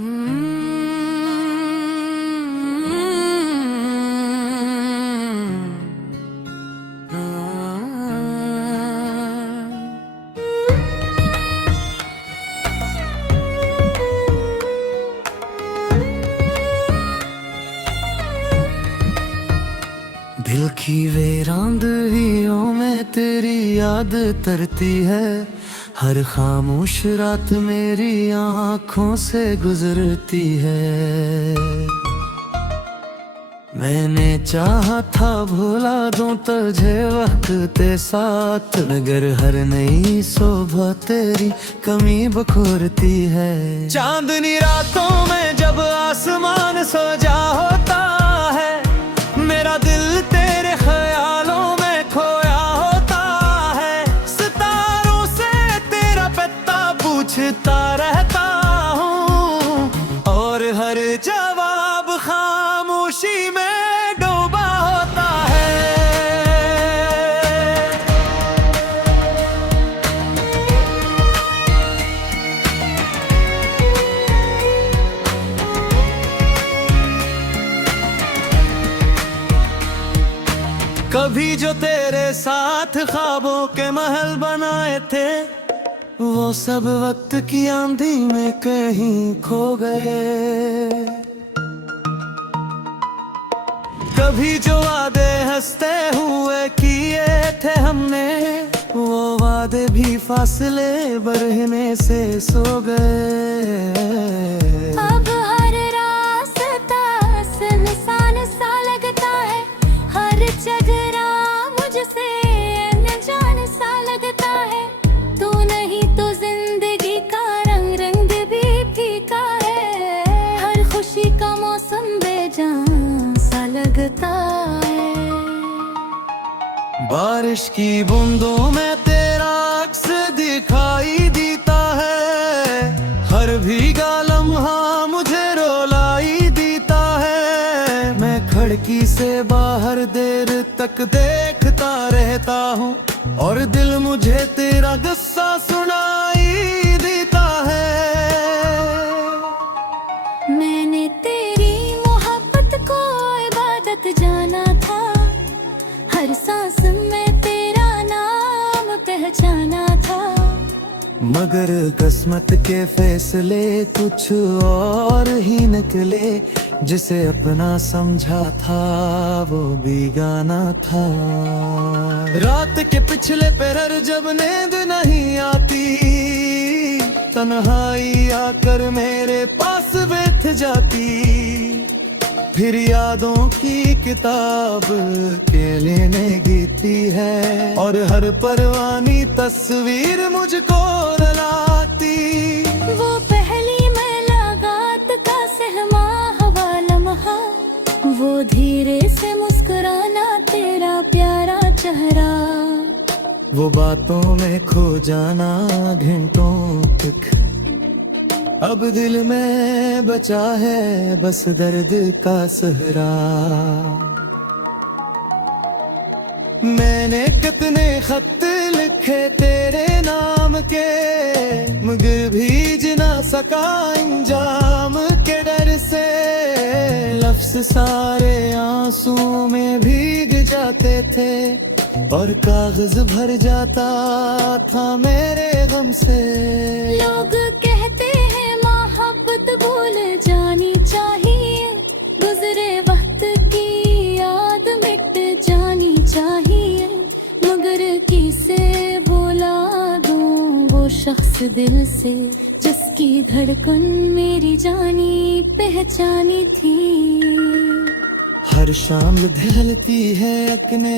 दिल की वीरानदरियों में तेरी याद तरती है। हर खामोश रात मेरी आँखों से गुजरती है। मैंने चाहा था भुला दूं तुझे वक्त ते साथ, मगर हर नई सुबह तेरी कमी बखोरती है। चांदनी रातों में जब आसमान सजा होता है, मेरा दिल तेरे ख्यालों में खोया होता है। सितारों से तेरा पता पूछता रहता हूँ, और हर जवाब खामोशी में डूबा होता है। कभी जो तेरे साथ ख्वाबों के महल बनाए थे, वो सब वक्त की आंधी में कहीं खो गए। कभी जो वादे हंसते हुए किए थे हमने, वो वादे भी फासले बरहने से सो गए। अब हर रास्ता सुनसान सा लगता है, हर चेहरा मुझसे अनजान सा लगता है। तू नहीं तो जिंदगी का रंग रंग भी फीका है, हर खुशी का मौसम बेजान सा लगता है। बारिश की बूंदों में तेरा अक्स दिखाई देता है, हर भीगा लम्हा मुझे रुलाई देता है। मैं खिड़की से बाहर देर तक देखता रहता हूँ, और दिल मुझे तेरा गुस्सा सुनाई देता है। मैंने तेरी मोहब्बत को इबादत जाना था, हर सांस में तेरा नाम पहचाना था। मगर किस्मत के फैसले कुछ और ही निकले, जिसे अपना समझा था वो बेगाना था। रात के पिछले पहर जब नींद नहीं आती, तन्हाई आकर मेरे पास बैठ जाती। फिर यादों की किताब के लेने गिरती है, और हर परवानी तस्वीर मुझको रुलाती। वो पहली मुलाकात का सहमा हवा लम्हा, वो धीरे से मुस्कुराना तेरा प्यारा चेहरा। वो बातों में खो जाना घंटों तक, अब दिल में बचा है बस दर्द का सहरा। मैंने कितने खत लिखे तेरे नाम के, मगर भीज ना सका अंजाम के डर से। लफ्ज सारे आंसू में भीग जाते थे, और कागज भर जाता था मेरे गम से। लोग कहते हैं मोहब्बत भूल जानी चाहिए, गुजरे वक्त की याद मिट जानी चाहिए। मगर किसे भुला दूं वो शख्स दिल से, जिसकी धड़कन मेरी जानी पहचानी थी। हर शाम ढलती है अपने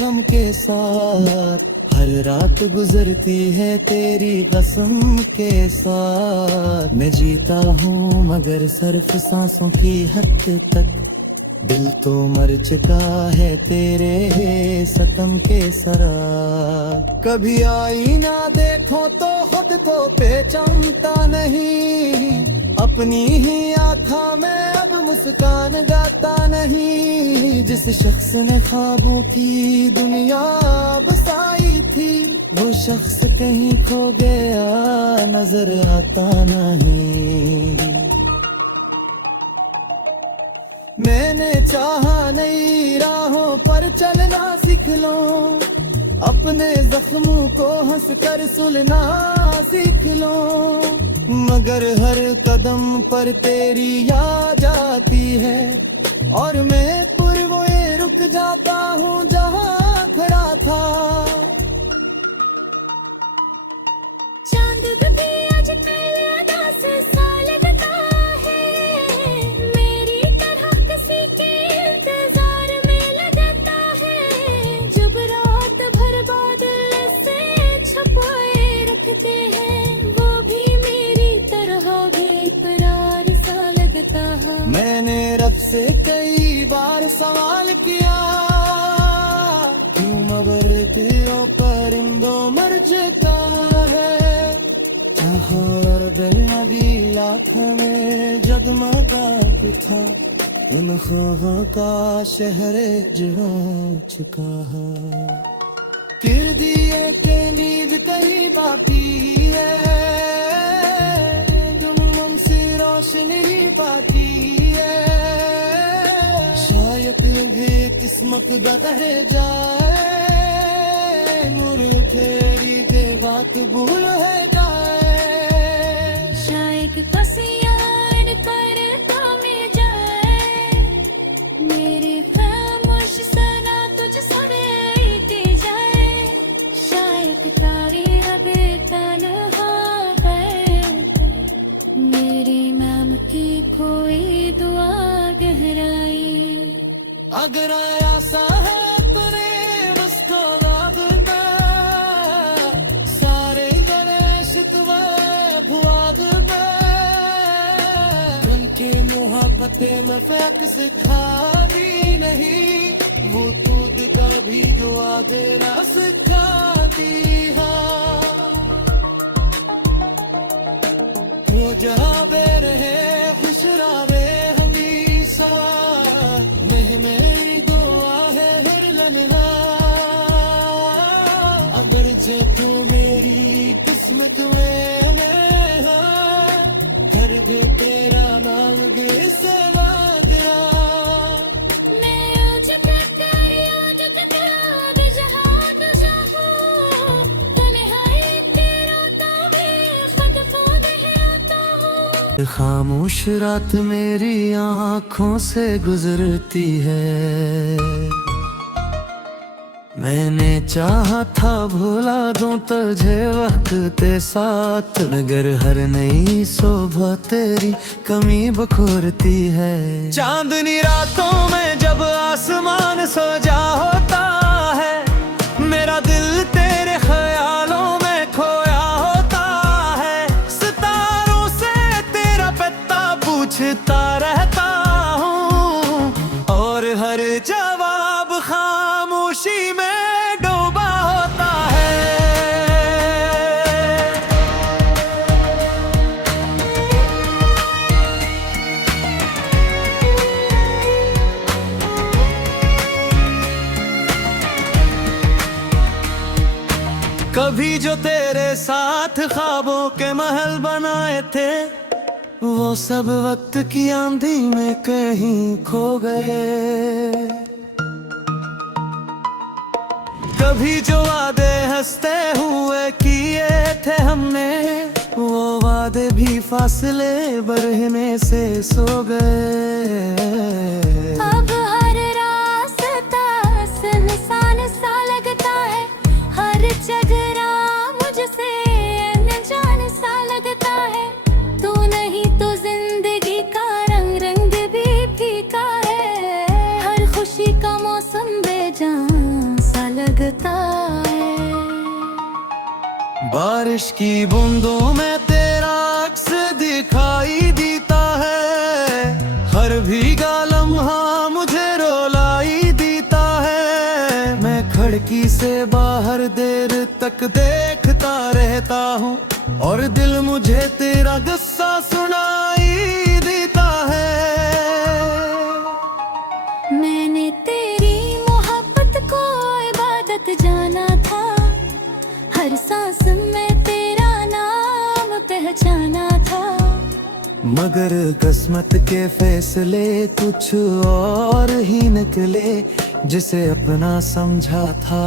गम के साथ, हर रात गुजरती है तेरी कसम के साथ। मैं जीता हूँ मगर सिर्फ सांसों की हद तक, दिल तो मर चुका है तेरे सतम के सरा। कभी आईना देखो तो खुद को पहचानता नहीं, अपनी ही आँखों में अब मुस्कान गाता नहीं। जिस शख्स ने ख्वाबों की दुनिया बसाई थी, वो शख्स कहीं खो गया नजर आता नहीं। मैंने चाहा नई राहों पर चलना सीख लो, अपने जख्मों को हंस कर सुलना सीख लो। मगर हर कदम पर तेरी याद आती है और मैं पुरवोए रुक जाता हूँ जहाँ खड़ा था। चांद भी आज कल सा लगता है, मेरी तरह किसी के इंतजार में लगता है। जब रात भर बादल से छुपाए रखते हैं, वो भी मेरी तरह बेकरार सा लगता है। मैंने रब से कई बार सवाल किया, क्यों मगर तेरे परिंदों मर जाता है। और दिल नबी लाख में जगमगा के था, इन ख्वाहों का शहर जहाँ चुका है। फिर दिए के नींद कहीं बाकी है, गुम से रोशनी नहीं पाती है। शायद भी किस्मत बदल जाए, मुरझेरी के बात भूल है जाए। शायद कसियान कर थामे जाए, मेरी खामोश सना तुझ सुनती जाए। शायद तारी हबे तन्हा कर, मेरी नाम की कोई दुआ गहराई। अगर आया साहब ने मुझको वादा, सारे गणेश तुम्हें भुआ दूंगा। उनकी मोहब्बतें मैं फेंक से खाली नहीं, वो दूध का भी दुआ देना सिखाती है। वो जहाँ बे रहे खुश रहे हमेशा, मेरी दुआ है हर लम्हा। अगर जे तू मेरी किस्मत में कर दे तेरा नाम से वादा। मैं उज प्रकार उज किताब जहाँ तो जाऊँ, तन्हाई तेरा ताबे खुद को दहराता हूँ। खामोश रात मेरी आँखों से गुजरती है, मैंने चाहा था भुला दूं तुझे वक्त के साथ। मगर हर नई सुबह तेरी कमी बखोरती है। चांदनी रातों में जब आसमान सजा होता है, मेरा दिल तेरे ख्यालों में खोया होता है। सितारों से तेरा पता पूछता रहता हूँ, और हर जवाब खामोशी में डूबा होता है। कभी जो तेरे साथ ख्वाबों के महल बनाए थे, वो सब वक्त की आंधी में कहीं खो गए। कभी जो वादे हंसते हुए किए थे हमने, वो वादे भी फासले बरहने से सो गए। अब हर रास्ता सुनसान सा लगता है, हर चेहरा मुझसे अनजान सा लगता है। तू नहीं तो जिंदगी का रंग रंग भी फीका है, हर खुशी का मौसम बेजान सा लगता है। बारिश की बूंदों में तेरा अक्स दिखाई देता है, हर भीगा लम्हा मुझे रुलाई देता है। मैं खिड़की से बाहर देर तक देखता रहता हूँ, और दिल मुझे तेरा गुस्सा सुनाई देता है। मैंने तेरी मोहब्बत को इबादत जाना था, हर सांस में तेरा नाम पहचाना था। मगर किस्मत के फैसले कुछ और ही निकले। जिसे अपना समझा था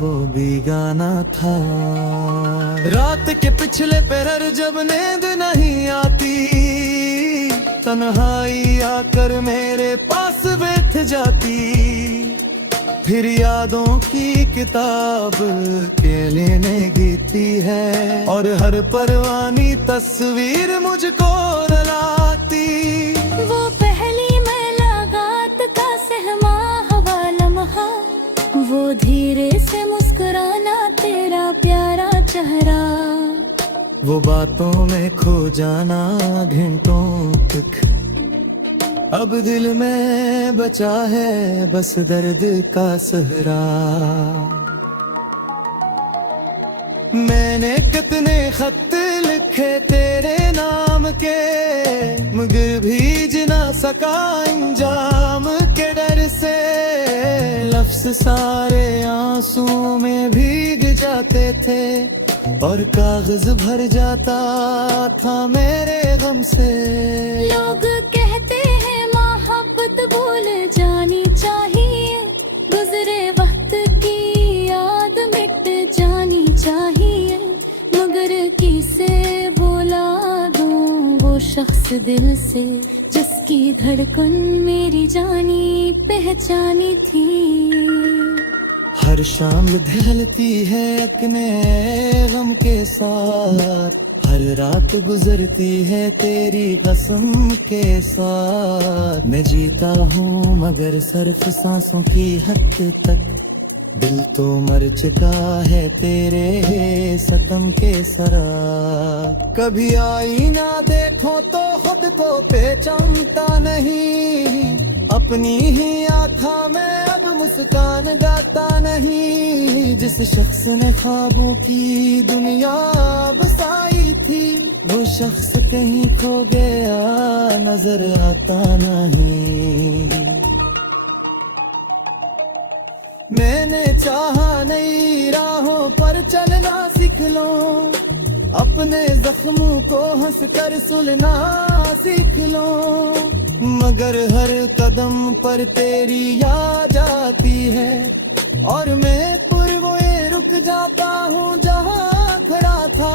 वो बेगाना था। रात के पिछले पहर जब नींद नहीं आती, तन्हाई आकर मेरे पास बैठ जाती। फिर यादों की किताब के लेने गीती है, और हर परवानी तस्वीर मुझको रुलाती। वो पहली मुलाकात का सहमा हवा लम्हा, वो धीरे से मुस्कुराना तेरा प्यारा चेहरा। वो बातों में खो जाना घंटों तक, अब दिल में बचा है बस दर्द का सहरा। मैंने कितने खत लिखे तेरे नाम के, मगर भीज ना सका अंजाम के डर से। लफ्ज सारे आंसू में भीग जाते थे, और कागज भर जाता था मेरे गम से। लोग कहते हैं मोहब्बत भूल जानी चाहिए, गुजरे वक्त की याद मिट जानी चाहिए। मगर किसे भुला दूं वो शख्स दिल से, जिसकी धड़कन मेरी जानी पहचानी थी। हर शाम ढलती है अपने गम के साथ, हर रात गुजरती है तेरी कसम के साथ। मैं जीता हूँ मगर सिर्फ सांसों की हद तक, दिल तो मर चुका है तेरे सतम के सरा। कभी आईना देखो तो खुद को पहचानता नहीं, अपनी ही आँखों में अब मुस्कान गाता नहीं। जिस शख्स ने ख्वाबों की दुनिया बसाई थी, वो शख्स कहीं खो गया नजर आता नहीं। मैंने चाहा नई राहों पर चलना सीख लो, अपने जख्मों को हंस कर सुलना सीख लो। मगर हर कदम पर तेरी याद आती है, और मैं पुरवोए रुक जाता हूँ जहाँ खड़ा था।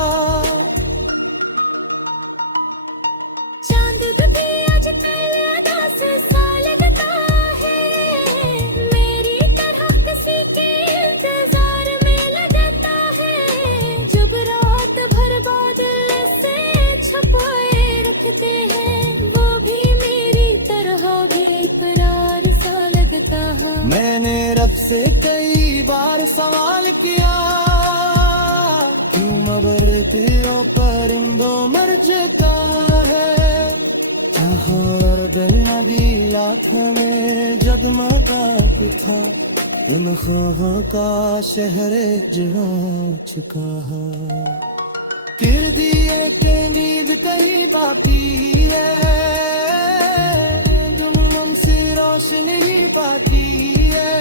चांद भी आज तेरे 10 साल लगता है, मेरी तरह किसी के इंतजार में लगता है। जब रात भर बादल से छुपाए रखते हैं, वो भी मेरी तरह बेकरार सा लगता है। मैंने रब से कई बार सवाल किया, क्यों मगर तेरों परिंदों मर जाता है। और दिल नदी आँखों में जगमगाता था, इन ख्वाबों का शहर जहाँ चुका है। फिर दिए के नींद कहीं बाकी है, दुम से रोशनी पाती है।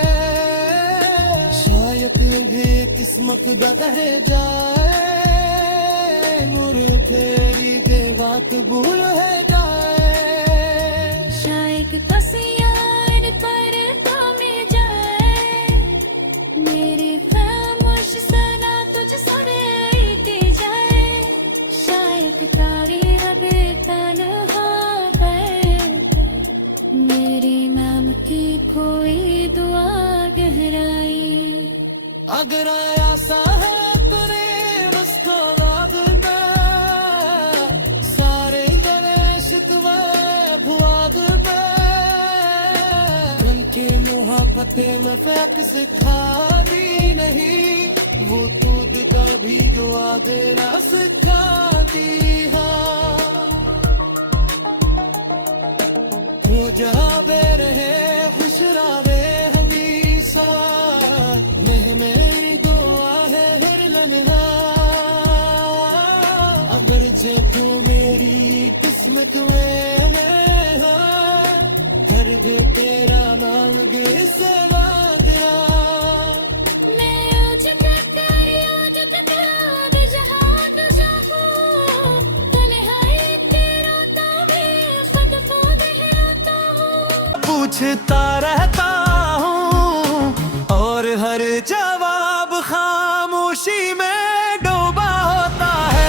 शायद भी किस्मत बदल जाए, मुर तेरी के बात भूल है जाए। शायद पसियान कर थामे जाए, मेरे खामोश सना तुझ सुनती जाए। शायद तारे अब तन्हा बैठे, मेरी नाम की कोई दुआ गहराई। अगर आया सा है तेरे बस का वादा, सारे गणेश तुम्हें भुआद के मुहाबते में फैक से खाली नहीं, वो दूध का भी दुआ देना सिखाती है। वो जहाँ बे रहे खुश रहे हमेशा, मेरी दुआ है हर लम्हा। अगर जे तू मेरी किस्मत में है, कर दे तेरा नाम से वादिया। मैं उज जहाँ जाऊँ, तन्हाई तेरा पूछता रहता हूँ और हर जवाब खामोशी में डूबा होता है।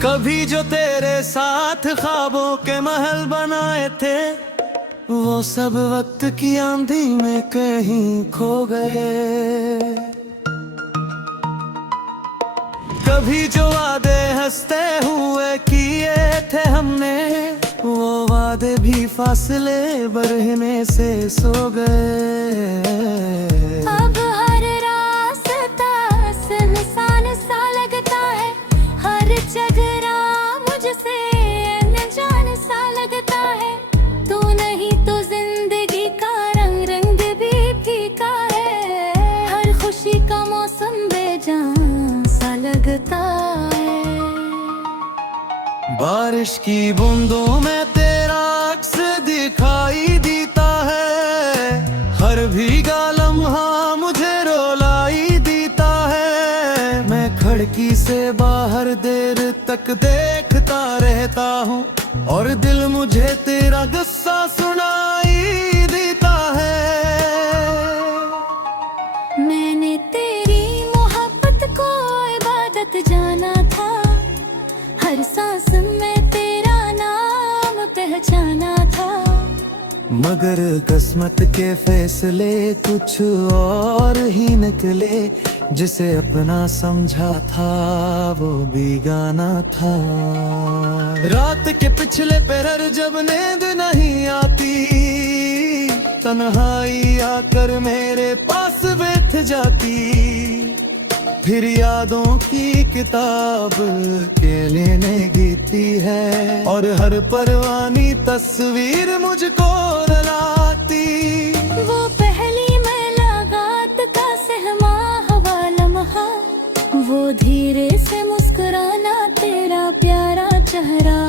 कभी जो तेरे साथ ख्वाबों के महल बनाए थे, वो सब वक्त की आंधी में कहीं खो गए। कभी जो वादे हंसते हुए किए थे हमने, वो वादे भी फासले बढ़ने से सो गए। अब हर रास्ता सुनसान सा लगता है, हर चेहरा मुझसे अनजान सा लगता है। तू नहीं तो जिंदगी का रंग रंग भी फीका है, हर खुशी का मौसम बेजान सा लगता है। बारिश की बूंदों में तेरा अक्स दिखाई देता है, हर भीगा लम्हा मुझे रुलाई देता है। मैं खिड़की से बाहर देर तक देखता रहता हूँ और दिल मुझे तेरा गुस्सा सुनाई देता है। मैंने तेरी मोहब्बत को इबादत जाना था, हर सांस में तेरा नाम पहचाना था। मगर किस्मत के फैसले कुछ और ही निकले, जिसे अपना समझा था वो बेगाना था। रात के पिछले पहर जब नींद नहीं आती, तन्हाई आकर मेरे पास बैठ जाती। फिर यादों की किताब के लेने गीती है और हर परवानी तस्वीर मुझको रुलाती। वो पहली मुलाकात का सहमा हवा लम्हा, वो धीरे से मुस्कुराना तेरा प्यारा चेहरा,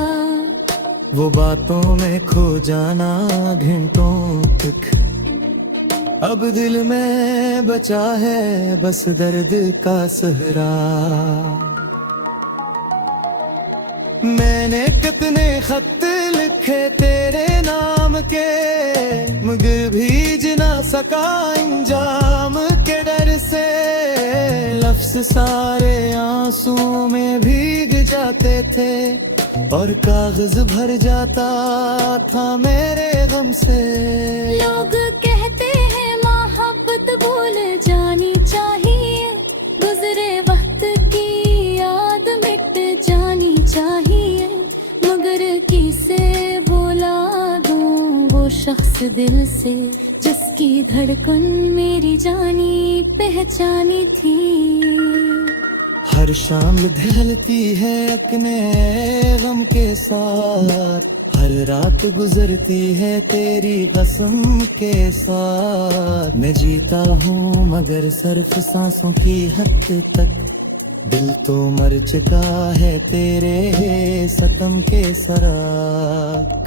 वो बातों में खो जाना घंटों तक। अब दिल में बचा है बस दर्द का सहरा। मैंने कितने खत लिखे तेरे नाम के, मगर भीज ना सका अंजाम के डर से। लफ्ज सारे आंसू में भीग जाते थे और कागज भर जाता था मेरे गम से। लोग कहते हैं मोहब्बत भूल जानी चाहिए, गुजरे वक्त की याद मिट जानी चाहिए। मगर किसे भुला दूं वो शख्स दिल से, जिसकी धड़कन मेरी जानी पहचानी थी। हर शाम ढलती है अपने गम के साथ, हर रात गुजरती है तेरी कसम के साथ। मैं जीता हूँ मगर सिर्फ सांसों की हद तक, दिल तो मर चुका है तेरे सतम के सरा।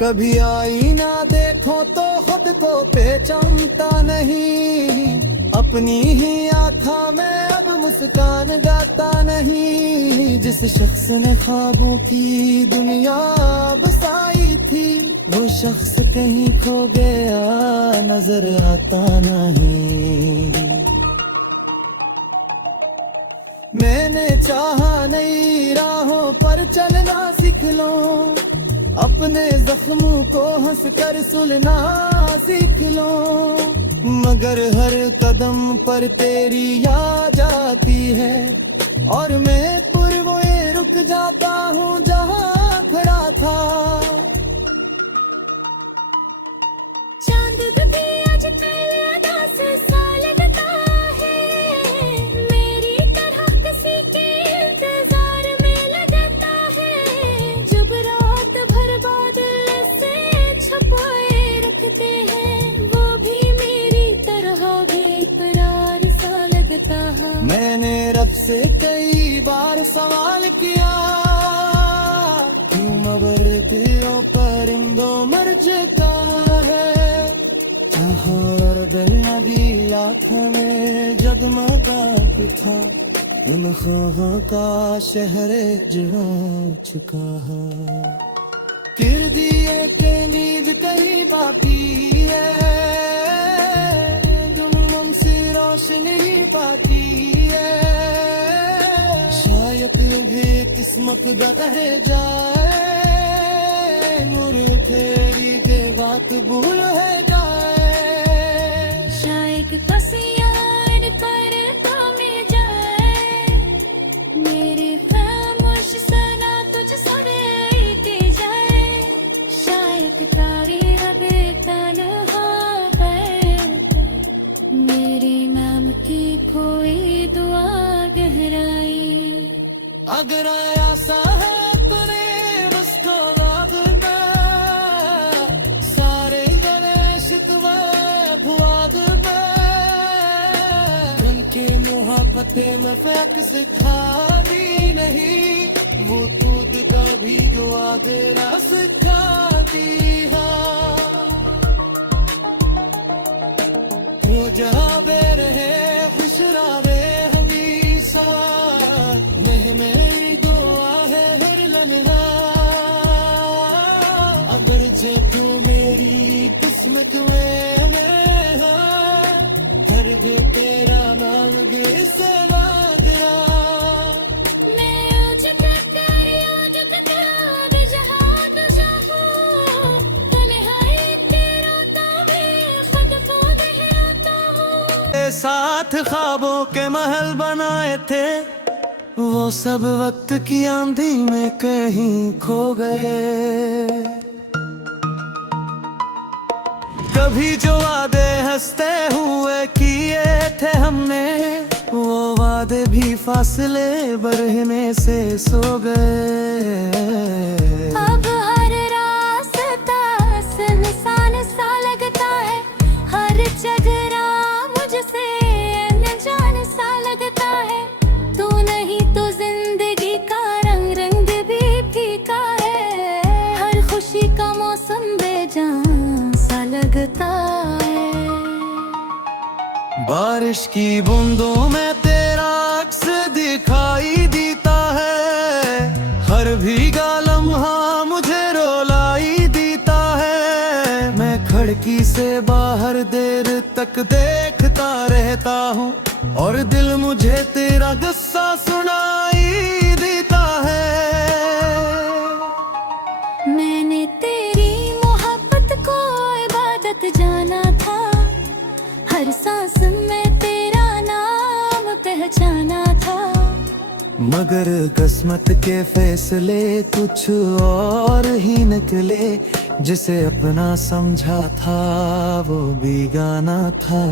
कभी आईना देखो तो खुद को पहचानता नहीं, अपनी ही आँखों में अब मुस्कान गाता नहीं। जिस शख्स ने ख्वाबों की दुनिया बसाई थी, वो शख्स कहीं खो गया नजर आता नहीं। मैंने चाहा नई राहों पर चलना सीख लो, अपने जख्मों को हंस कर सुलना सीख लो। मगर हर कदम पर तेरी याद आती है और मैं पुरवोए रुक जाता हूँ जहाँ खड़ा था। चांद भी आज कल से सा लगता है, मेरी तरह किसी के इंतजार में लगता है। जब रात भर बादल से छुपाए रखते हैं, वो भी मेरी तरह बेकरार सा लगता है। मैंने रब से कई बार सवाल किया, क्यों मगर परिंदों मर जाता है। आँखों में जगमगाता था, इन ख्वाबों का शहर जहाँ चुका है। फिर दिए के नींद कहीं बाकी है, गुमनाम सी रोशनी बाकी है। शायद भी किस्मत दा कह जाए, मुर तेरी के बात भूल है जाए। शायद पसियान पर थामे जाए, मेरे खामोश सना तुझ सुनती जाए। शायद तारे अब तन्हा बैठे, मेरे नाम की कोई दुआ गहराई। अगर आया सा है अपने बस को वादा, सारे गणेश तुम्हें भुआद में। उनकी मोहब्बत में फेंक से था भी नहीं, वो खुद का भी दुआ देना सिखा दी है। वो जहाँ बे रहे खुश रहे हमेशा, नहीं मेरी दुआ है हर लम्हा। अगर जे तू मेरी किस्मत में है, हर भी तेरा नाम गे से तेरा। मैं उज तेरी उज तेरा जहाँ तो जाऊँ, तन्हाई तेरा ताबे खुद को दहराता हूँ। साथ ख्वाबों के महल बनाए थे, वो सब वक्त की आंधी में कहीं खो गए। कभी जो वादे हंसते हुए किए थे हमने, वो वादे भी फासले बढ़ने से सो गए। अब हर रास्ता सुनसान सा लगता है, हर चेहरा मुझसे अनजान सा लगता है। तू नहीं तो जिंदगी का रंग रंग भी फीका है, हर खुशी का मौसम बेजान सा लगता है। बारिश की बूंदों में तेरा अक्स दिखाई देता है, हर भीगा लम्हा मुझे रुलाई देता है। मैं खिड़की से बाहर देर तक देखता रहता हूँ, और दिल मुझे तेरा गुस्सा सुनाई देता है। मैंने तेरी मोहब्बत को इबादत जाना था, हर सांस में तेरा नाम पहचाना था। मगर किस्मत के फैसले कुछ और ही निकले, जिसे अपना समझा था वो बेगाना था।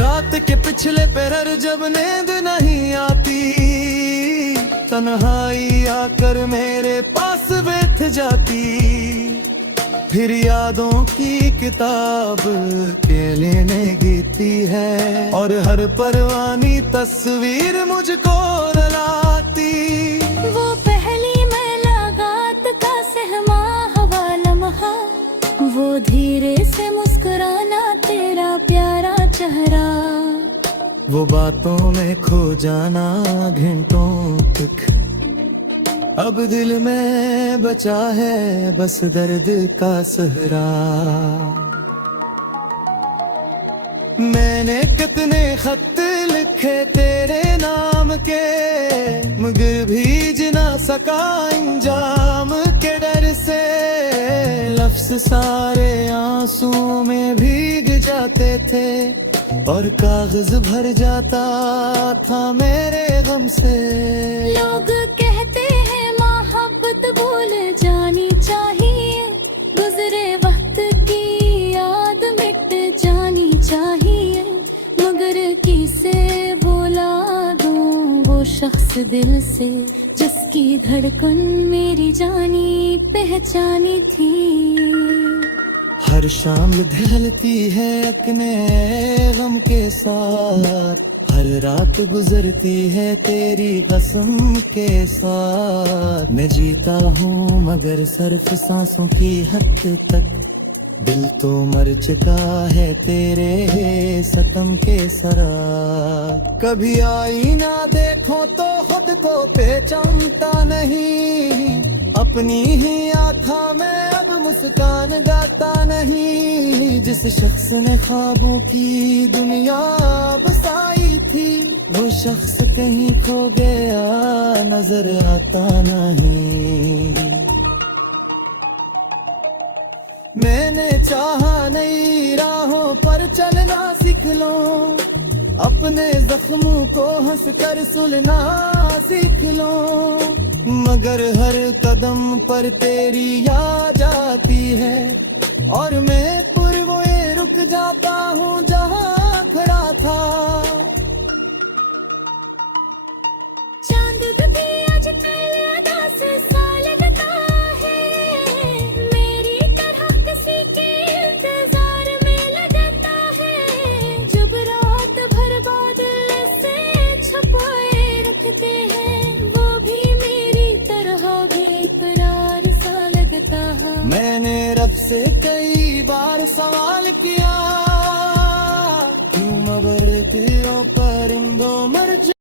रात के पिछले पहर जब नींद नहीं आती, तन्हाई आकर मेरे पास बैठ जाती। फिर यादों की किताब के लेने गिरती है, और हर परवानी तस्वीर मुझको रुलाती। वो पहली मुलाकात का सहमा हवा लम्हा, वो धीरे से मुस्कुराना तेरा प्यारा चेहरा। वो बातों में खो जाना घंटों तक, अब दिल में बचा है बस दर्द का सहरा। मैंने कितने खत लिखे तेरे नाम के, मगर भीज ना सका अंजाम के डर से। लफ्ज सारे आंसू में भीग जाते थे, और कागज भर जाता था मेरे गम से। लोग कहते हैं मोहब्बत भूल जानी चाहिए, गुजरे वक्त की याद मिट जानी चाहिए। मगर किसे भुला दूं वो शख्स दिल से, जिसकी धड़कन मेरी जानी पहचानी थी। हर शाम ढलती है अपने गम के साथ, हर रात गुजरती है तेरी कसम के साथ। मैं जीता हूँ मगर सिर्फ सांसों की हद तक, दिल तो मर चुका है तेरे सितम के सरा। कभी आईना देखो तो खुद को पहचानता नहीं, अपनी ही आँखों में अब मुस्कान गाता नहीं। जिस शख्स ने ख्वाबों की दुनिया बसाई थी, वो शख्स कहीं खो गया नजर आता नहीं। मैंने चाहा नई राहों पर चलना सीख लो, अपने जख्मों को हंस कर सुलना सीख लो। मगर हर कदम पर तेरी याद आती है, और मैं पुरवोए रुक जाता हूँ जहाँ खड़ा था। चांद भी आजकल अदा से सा लगता है, मेरी तरह किसी के इंतजार में लगता है। जब रात भर बादल से छुपाए रखते हैं, वो भी मेरी तरह बेकरार सा लगता है। मैंने रब से कई बार सवाल किया, क्यों मगर के परिंदों मर